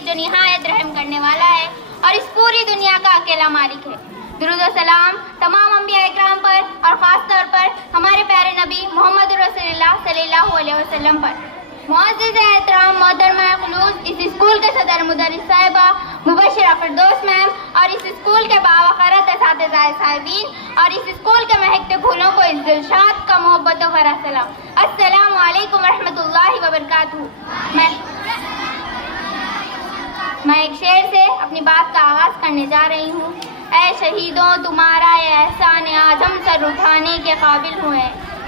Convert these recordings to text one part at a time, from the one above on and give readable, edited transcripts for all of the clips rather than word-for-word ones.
जो निहायत रहम करने वाला है और इस पूरी दुनिया का अकेला मालिक है। दुरूद व सलाम तमाम अंबिया इकराम पर और ख़ास तौर पर हमारे प्यारे नबी मोहम्मद रसूलुल्लाह सल्लल्लाहु अलैहि वसल्लम पर। मुअज़्ज़िज़ एहतराम मोहतरमा खुलूस इस स्कूल के सदर मुदर्रिस साहिबा मुबश्शिरा फिरदौस मैम और इस स्कूल के बावक़ारत असातिज़ाए साहिबीन और इस स्कूल के महकते फूलों को इस दिलशाद का मोहब्बतों भरा सलाम। अस्सलामु अलैकुम रहमतुल्लाहि व बरकातुहू। मैं एक शेर से अपनी बात का आगाज़ करने जा रही हूँ। ऐ शहीदों तुम्हारा ये एहसान आज हम सर उठाने के काबिल हुए।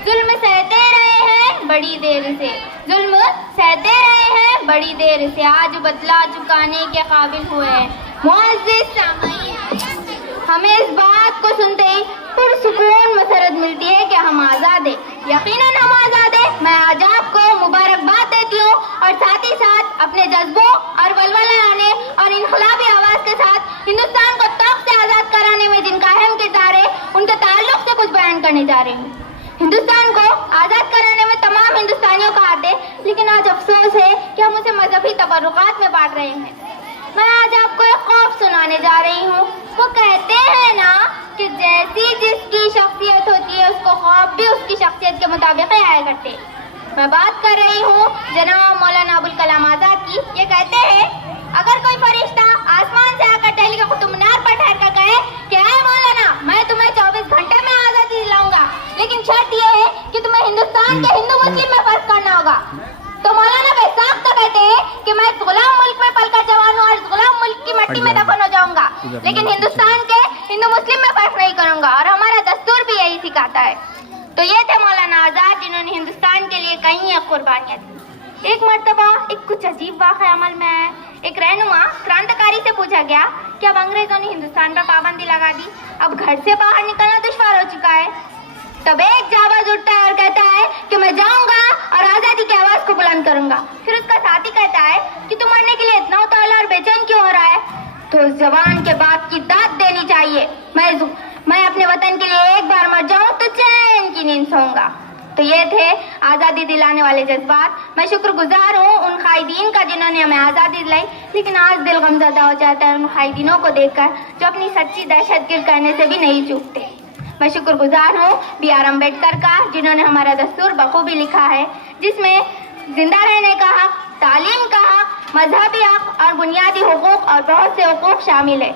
जुल्म सहते रहे हैं बड़ी देर से, जुल्म सहते रहे हैं बड़ी देर से, आज बदला चुकाने के काबिल हुए हैं। मुअज़्ज़िज़ सामीन, हमें इस बात को सुनते ही पुरसुकून मसरत मिलती है कि हम आज़ाद हैं। यकीनन हम आज़ाद हैं। मैं आज आपको मुबारकबाद देती हूँ और साथ ही साथ अपने जज्बों और वलवला लाने और इनकलाबी आवाज़ के साथ हिंदुस्तान को तख्त से आज़ाद कराने में जिनका अहम किरदार है उनके ताल्लुक़ से कुछ बयान करने जा रही हूँ। हिंदुस्तान को आज़ाद कराने में तमाम हिंदुस्तानियों का हाथ है, लेकिन आज अफसोस है कि हम उसे मजहबी तबर्रुकात में बांट रहे हैं। मैं आज आपको एक खौफ सुनाने जा रही हूँ। वो कहते हैं ना कि जैसी जिसकी शख्सियत होती है उसको ख्वाब भी उसकी शख्सियत के मुताबिक ही आया करते। मैं बात कर रही हूँ जनाब मौलाना अबुल कलाम आज़ाद की। ये कहते हैं अगर कोई फरिश्ता आसमान से आकर दिल्ली के कुतुब मीनार पर ठहर कर कहे कि ऐ मौलाना मैं तुम्हें 24 घंटे में आज़ादी दिलाऊंगा, लेकिन शर्त यह है कि तुम्हें हिंदुस्तान के हिंदू मुस्लिम में फर्क करना होगा, तो मौलाना बेसाख्ता कहते हैं कि मैं इस गुलाम मुल्क में पलकर जवान हूँ और इस गुलाम मुल्क की मिट्टी में दफन हो जाऊंगा, लेकिन हिंदुस्तान के हिंदू मुस्लिम में फर्क नहीं करूंगा, और हमारा दस्तूर भी यही सिखाता है। तो ये थे मौलाना आज़ाद जिन्होंने हिंदुस्तान के लिए कई कुर्बानियाँ दी। एक मर्तबा एक कुछ अजीब वाक़या अमल में आया। एक रहनुमा क्रांतिकारी से पूछा गया कि अब अंग्रेजों ने हिंदुस्तान पर पाबंदी लगा दी, अब घर से बाहर निकलना दुश्वार हो चुका है। तब एक जाबाज उठता है और कहता है कि मैं जाऊंगा और आज़ादी की आवाज़ को बुलंद करूंगा। फिर उसका साथी कहता है कि तुम मरने के लिए इतना उतावला और बेचैन क्यों हो रहा है? तो उस जवान के बात की दाद देनी चाहिए। मैं अपने वतन के लिए एक बार मर जाऊं तो चैन की नींद सोऊंगा। तो ये थे आज़ादी दिलाने वाले जज्बात। मैं शुक्रगुजार हूँ उन कायदीन का जिन्होंने हमें आज़ादी दिलाई, लेकिन आज दिल गमज़दा हो जाता है उन कायदीनों को देखकर जो अपनी सच्ची दहशतगर्द करने से भी नहीं चूकते। मैं शुक्रगुजार हूँ B.R. अम्बेडकर का जिन्होंने हमारा दस्तूर बखूबी लिखा है, जिसमें जिंदा रहने का हक, तालीम का हक, मजहबी हक और बुनियादी हुकूक और बहुत से हुकूक शामिल है।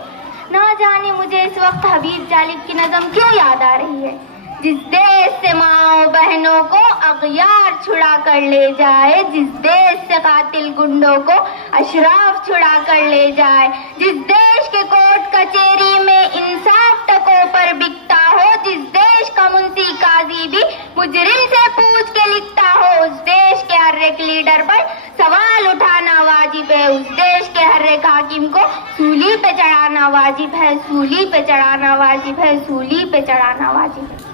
ना जाने मुझे इस वक्त हबीब जालिब की नज़म क्यों याद आ रही है। जिस देश से माओ बहनों को अगयार छुड़ा कर ले जाए, जिस देश से कातिल गुंडों को अशराफ छुड़ा कर ले जाए, जिस देश के कोर्ट कचहरी में इंसाफ टकों पर बिकता हो, जिस देश का मुंशी काजी भी मुजरिम से पूछ के लिखता हो, उस देश के हर एक लीडर पर सवाल उठाना वाजिब है, उस देश के हर एक हाकिम को सूली पे चढ़ाना वाजिब है, सूली पे चढ़ाना वाजिब है, सूली पे चढ़ाना वाजिब है।